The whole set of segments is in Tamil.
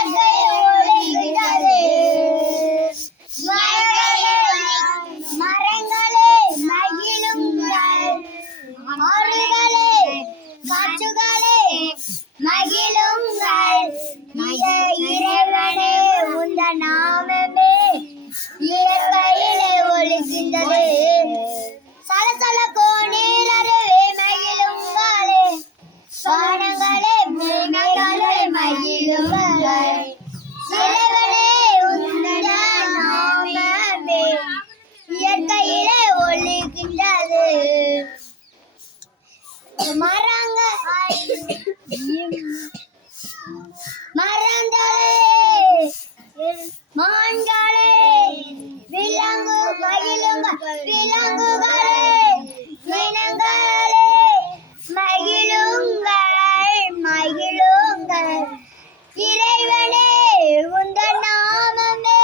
இயற்கை ஒழுங்குகிறது. மரங்களே மகிழுங்கள், ஆறுகளே காற்றுகளே மகிழுங்கள். இறைவனே உந்தன் நாமமே இயற்கையிலே ஒழுகின்றது. சலசல கோணிலருவே மகிழுங்களே, வானங்களே பூமிகளே மகிழுங்கள். இறைவனே உந்தன் நாமமே இயற்கையிலே ஒழுகின்றது. மரங்களே மான்களே விலங்குகளே இனங்களே மகிழுங்கள். இறைவனே உந்தன் நாமமே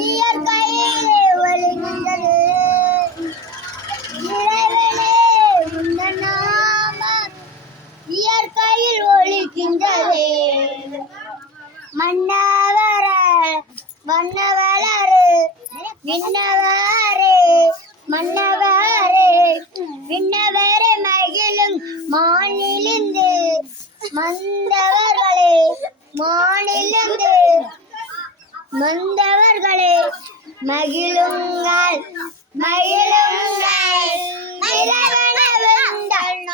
இயற்கையிலே ஒழுகின்றது. இறைவனே உந்தன் நாமம் இயற்கையில் ஒழுகின்றது. மன்னவர வண்ணவளரு விண்ணவரே மன்னவரே விண்ணவரே மகிழும் மானிலிருந்து மந்தவர்களே மானிலிருந்து மந்தவர்களே மகிழுங்கள். இறைவனே உந்தன்